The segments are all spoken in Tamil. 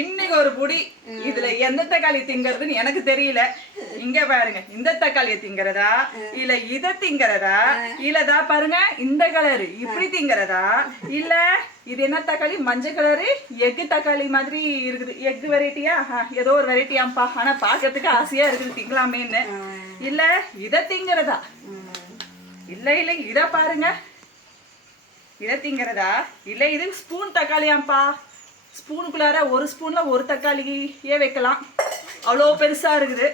இன்னைக்கு ஒரு புடி. இதுல எந்த தக்காளி திங்கறதுன்னு எனக்கு தெரியல. இங்க பாருங்க, இந்த தக்காளியை திங்கறதா இல்ல இத திங்கறதா இல்லதா பாருங்க இந்த கலரு இப்படி திங்கறதா இல்ல இது என்ன தக்காளி மஞ்சள் கலரு எக்கு தக்காளி மாதிரி இருக்குது. எக்கு வெரைட்டியா ஏதோ ஒரு வெரைட்டியாம்பா. ஆனா பாக்கிறதுக்கு ஆசையா இருக்குது திங்கலாமேன்னு. இல்ல இத திங்கறதா இல்ல இல்ல இத பாருங்க இத திங்கறதா இல்ல இது ஸ்பூன் தக்காளியாம்பா. ஸ்பூனுக்குள்ளார ஒரு ஸ்பூன்ல ஒரு தக்காளியே வைக்கலாம். அவ்வளோ பெருசா இருக்குது.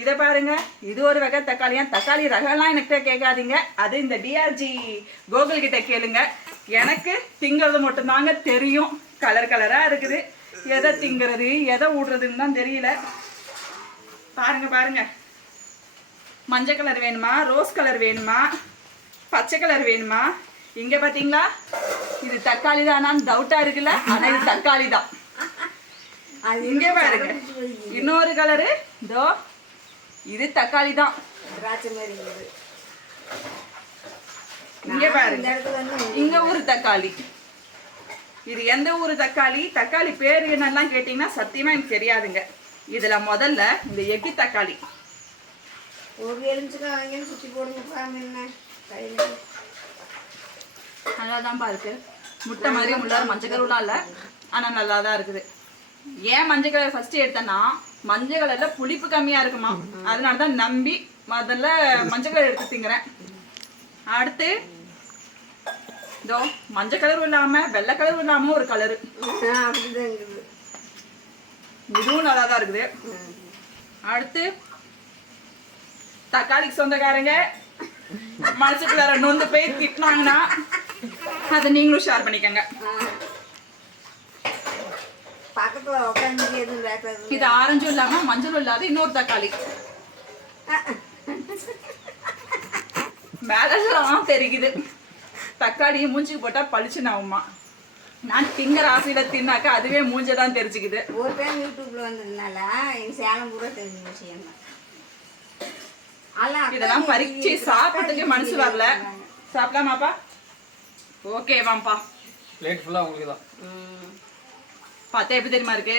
இதை பாருங்க, இது ஒரு வகை தக்காளியா. தக்காளி ரகம்லாம் என்கிட்ட கேட்காதீங்க, அது இந்த டிஆர்ஜி கோகுல் கிட்ட கேளுங்க. எனக்கு திங்கிறது மட்டும்தாங்க தெரியும். கலர் கலரா இருக்குது. எதை திங்கிறது எதை விடுறதுன்னு தான் தெரியல. பாருங்க பாருங்க, மஞ்சள் கலர் வேணுமா, ரோஸ் கலர் வேணுமா, பச்சை கலர் வேணுமா? இங்க பாத்தீங்களா, இது தக்காளி தானான்னு டவுட்டா இருக்குல்ல, ஆனா இது தக்காளி தான். இங்க பாருங்க இன்னொரு கலரு, இதோ இது தக்காளி தான். இங்க பாருங்க, இங்க ஒரு தக்காளி. இது எந்த ஊரு தக்காளி, தக்காளி பேரு என்னெல்லாம் கேட்டீங்கன்னா சத்தியமா எனக்கு தெரியாதுங்க. இதுல முதல்ல இந்த எக்கி தக்காளி ஒரு எலுமிச்சக்காய் சுத்தி போடுங்க. நல்லாதான்ப்பா இருக்கு. முட்டை மாதிரி உள்ளார மஞ்சள் கலர்லாம் இல்லை, ஆனா நல்லா தான் இருக்குது. ஏன் மஞ்சள் கலர் ஃபர்ஸ்ட் எடுத்தேன்னா மஞ்சள் கலர்ல புளிப்பு கம்மியா இருக்குமா, அதனால தான் நம்பி முதல்ல மஞ்சள் கலர் எடுத்து திங்கிறேன். அடுத்து இதோ மஞ்சள் கலர் இல்லாம வெள்ளை கலர் இல்லாம ஒரு கலரு, இதுவும் நல்லா தான் இருக்குது. அடுத்து தக்காளிக்கு சொந்தக்காரங்க மனசுக்குள்ளார நொந்து போய் திட்டினாங்கன்னா அதை நீங்களும் ஷேர் பண்ணிக்கங்க. இது ஆரஞ்சும் இல்லாம மஞ்சளும் இல்லாத இன்னொரு தக்காளி. மேலாம் தெரியுது. தக்காளியை மூஞ்சிக்கு போட்டா பளிச்சுன்னு ஆகுமா. நான் திங்கற ஆசையில தின்னாக்கா அதுவே மூஞ்சதான் தெரிஞ்சுக்குது. ஒரு டைம் யூடியூப்ல வந்ததுனால எங்க சேலம் கூட தெரிஞ்ச விஷயம். இதெல்லாம் பறிச்சு சாப்பிட்டுக்கு மனசு வரல. சாப்பிடலாமாப்பா? ஓகே வாம்பா. பிளேட் ஃபுல்லா உங்களுக்கு தான். பார்த்தா எப்படி தெரியுமா இருக்கு,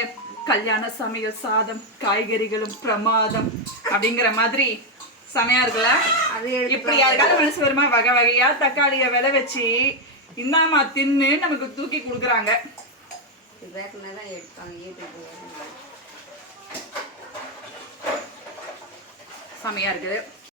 கல்யாண சமையல் சாதம் காய்கறிகளும் பிரமாதம் அப்படிங்கிற மாதிரி செமையா இருக்குல்ல. இப்படி யாருக்காவது மனசு வருமா? வகை வகையா தக்காளிய விலை வச்சு இந்தாமா தின்னு நமக்கு தூக்கி கொடுக்குறாங்க. செமையா இருக்குது.